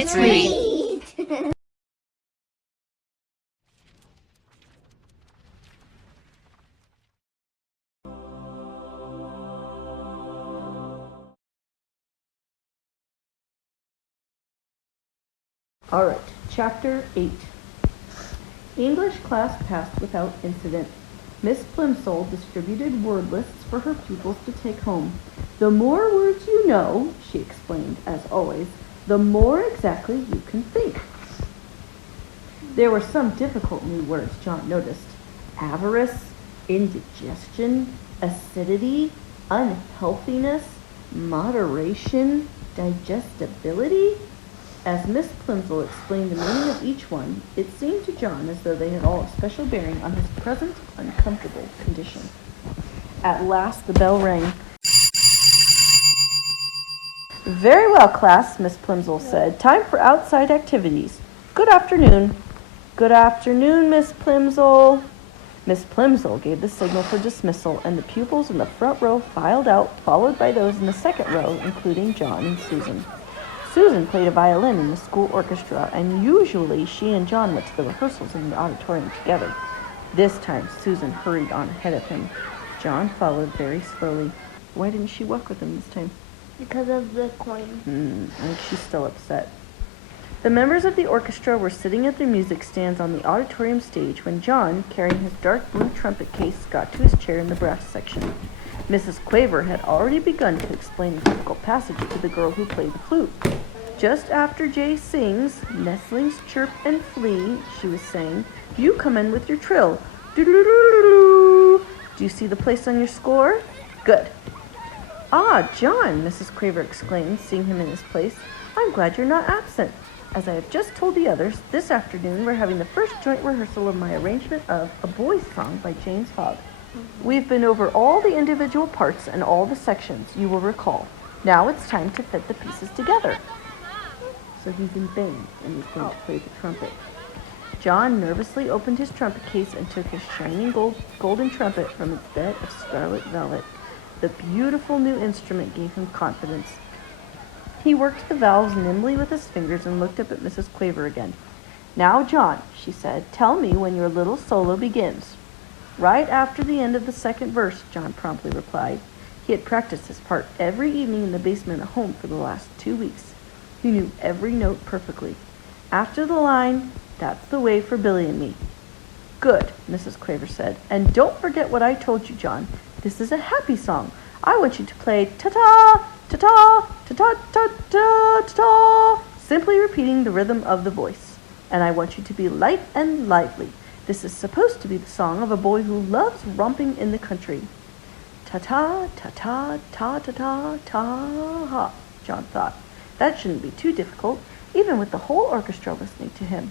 Let's read. All right, Chapter 8. English class passed without incident. Miss Plimsoll distributed word lists for her pupils to take home. The more words you know, she explained, as always, the more exactly you can think. There were some difficult new words John noticed. Avarice, indigestion, acidity, unhealthiness, moderation, digestibility. As Miss Plimsoll explained the meaning of each one, it seemed to John as though they had all a special bearing on his present uncomfortable condition. At last the bell rang. "Very well, class," Miss Plimsoll said. "Time for outside activities. Good afternoon." "Good afternoon, Miss Plimsoll." Miss Plimsoll gave the signal for dismissal, and the pupils in the front row filed out, followed by those in the second row, including John and Susan. Susan played a violin in the school orchestra, and usually she and John went to the rehearsals in the auditorium together. This time, Susan hurried on ahead of him. John followed very slowly. Why didn't she walk with him this time? Because of the coin. I think she's still upset. The members of the orchestra were sitting at their music stands on the auditorium stage when John, carrying his dark blue trumpet case, got to his chair in the brass section. Mrs. Quaver had already begun to explain the difficult passage to the girl who played the flute. "Just after Jay sings, 'Nestlings chirp and flee,'" she was saying, "you come in with your trill. Do-do-do-do-do-do. Do you see the place on your score? Good." "Ah, John," Mrs. Quaver exclaimed, seeing him in his place, "I'm glad you're not absent. As I have just told the others, this afternoon we're having the first joint rehearsal of my arrangement of A Boy's Song by James Hogg. We've been over all the individual parts and all the sections, you will recall. Now it's time to fit the pieces together." So he's in band, and he's going to play the trumpet. John nervously opened his trumpet case and took his shining golden trumpet from its bed of scarlet velvet. The beautiful new instrument gave him confidence. He worked the valves nimbly with his fingers and looked up at Mrs. Quaver again. "Now, John," she said, "tell me when your little solo begins." "Right after the end of the second verse," John promptly replied. He had practiced his part every evening in the basement at home for the last 2 weeks. He knew every note perfectly. "After the line, 'That's the way for Billy and me.'" "Good," Mrs. Quaver said. "And don't forget what I told you, John. This is a happy song. I want you to play ta-ta, ta-ta, ta-ta, ta-ta, ta-ta, simply repeating the rhythm of the voice. And I want you to be light and lively. This is supposed to be the song of a boy who loves romping in the country." "Ta-ta, ta-ta, ta-ta-ta, ta-ha," John thought. That shouldn't be too difficult, even with the whole orchestra listening to him.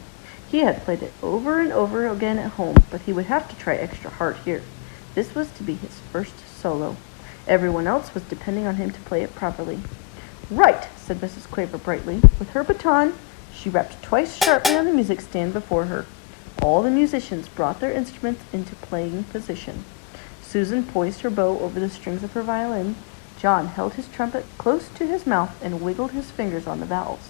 He had played it over and over again at home, but he would have to try extra hard here. This was to be his first solo. Everyone else was depending on him to play it properly. "Right," said Mrs. Quaver brightly. With her baton, she rapped twice sharply on the music stand before her. All the musicians brought their instruments into playing position. Susan poised her bow over the strings of her violin. John held his trumpet close to his mouth and wiggled his fingers on the valves.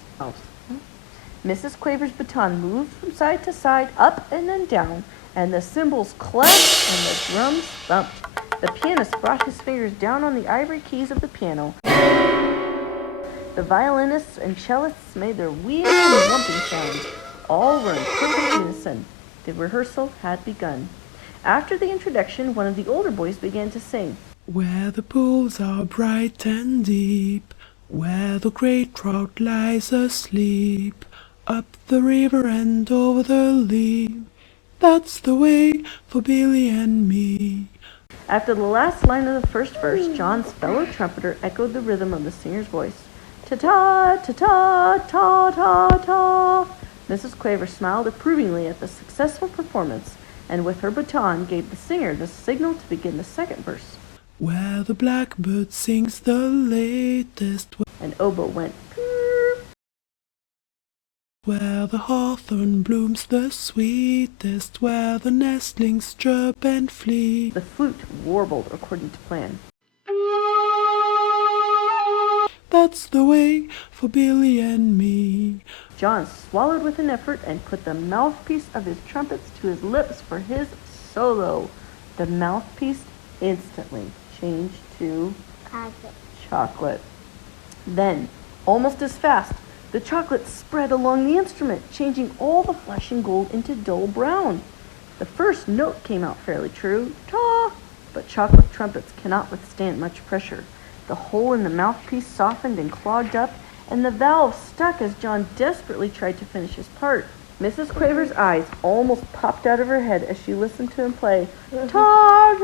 Mrs. Quaver's baton moved from side to side, up and then down, and the cymbals clapped and the drums thumped. The pianist brought his fingers down on the ivory keys of the piano. The violinists and cellists made their wheeling and lumping sounds. All were in perfect unison. The rehearsal had begun. After the introduction, one of the older boys began to sing. "Where the pools are bright and deep, where the great trout lies asleep, up the river and over the lea, that's the way for Billy and me." After the last line of the first verse, John's fellow trumpeter echoed the rhythm of the singer's voice. "Ta-ta, ta-ta, ta-ta-ta." Mrs. Quaver smiled approvingly at the successful performance, and with her baton gave the singer the signal to begin the second verse. "Where the blackbird sings the latest, An oboe went purr. Where the hawthorn blooms the sweetest, where the nestlings chirp and flee." The flute warbled according to plan. "That's the way for Billy and me." John swallowed with an effort and put the mouthpiece of his trumpets to his lips for his solo. The mouthpiece instantly changed to chocolate. Then, almost as fast, the chocolate spread along the instrument, changing all the flashing gold into dull brown. The first note came out fairly true, ta, but chocolate trumpets cannot withstand much pressure. The hole in the mouthpiece softened and clogged up, and the valve stuck as John desperately tried to finish his part. Mrs. Quaver's eyes almost popped out of her head as she listened to him play, ta.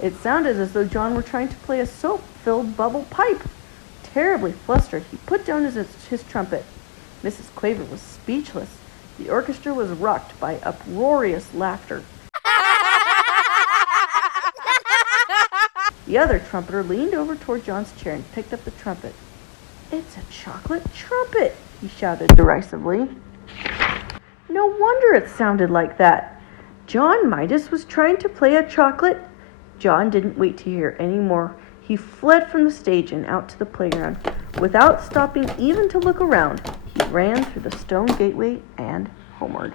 It sounded as though John were trying to play a soap-filled bubble pipe. Terribly flustered, he put down his trumpet. Mrs. Quaver was speechless. The orchestra was rocked by uproarious laughter. The other trumpeter leaned over toward John's chair and picked up the trumpet. "It's a chocolate trumpet," he shouted derisively. No wonder it sounded like that. John Midas was trying to play a chocolate. John didn't wait to hear any more. He fled from the stage and out to the playground. Without stopping even to look around, he ran through the stone gateway and homeward.